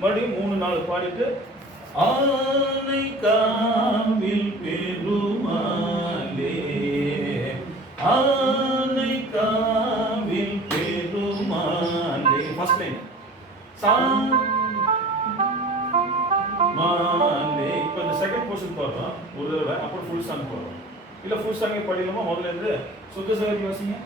மறுபடியும் 3-4 பாடிட்டு ஆனை காவில் பெருமாளே, ஆனை காவில் பெருமாளே. ஃபர்ஸ்ட் லைன் மாலே. இப்போ இந்த செகண்ட் போர்ஷன் போடுறோம் ஒரு தடவை, அப்புறம் ஃபுல் சாங் போடுறோம். இல்லை ஃபுல் சாங்கே படிக்கலாமா? முதல்ல இருந்து சுத்த சகதி வாசிங்க.